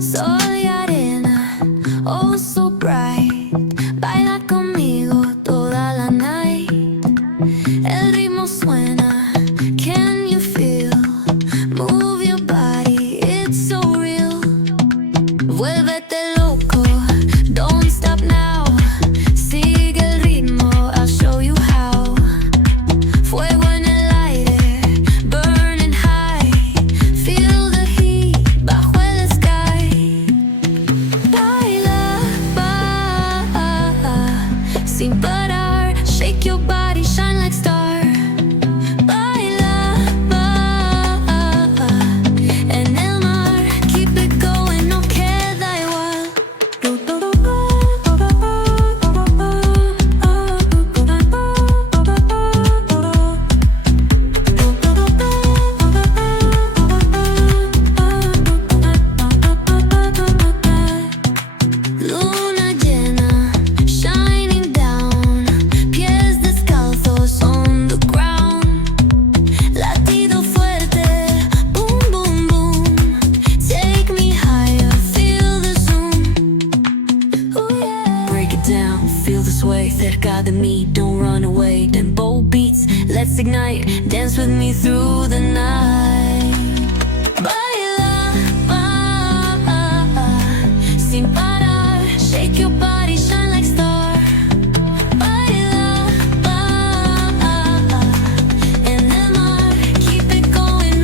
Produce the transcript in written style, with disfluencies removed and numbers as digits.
Soy arena, oh so bright. Baila conmigo toda la night. El ritmo suena, can you feel? Move your body, it's so real. Vuélvete loco, don't stop now. Sigue el ritmo, I'll show you how. Fuego en el aire, burning high. Feel the heat bajo el sky. Baila, sin parar. Shake your body, shine like star. Baila, en el mar. Keep it going, no queda igual. Luna llena, shining down. Pies descalzos on the ground. Latido fuerte, boom, boom, boom. Take me higher, feel the zoom. Ooh, yeah. Break it down, feel the sway. Cerca de mí, don't run away. Tempo beats, let's ignite. Dance with me through the night.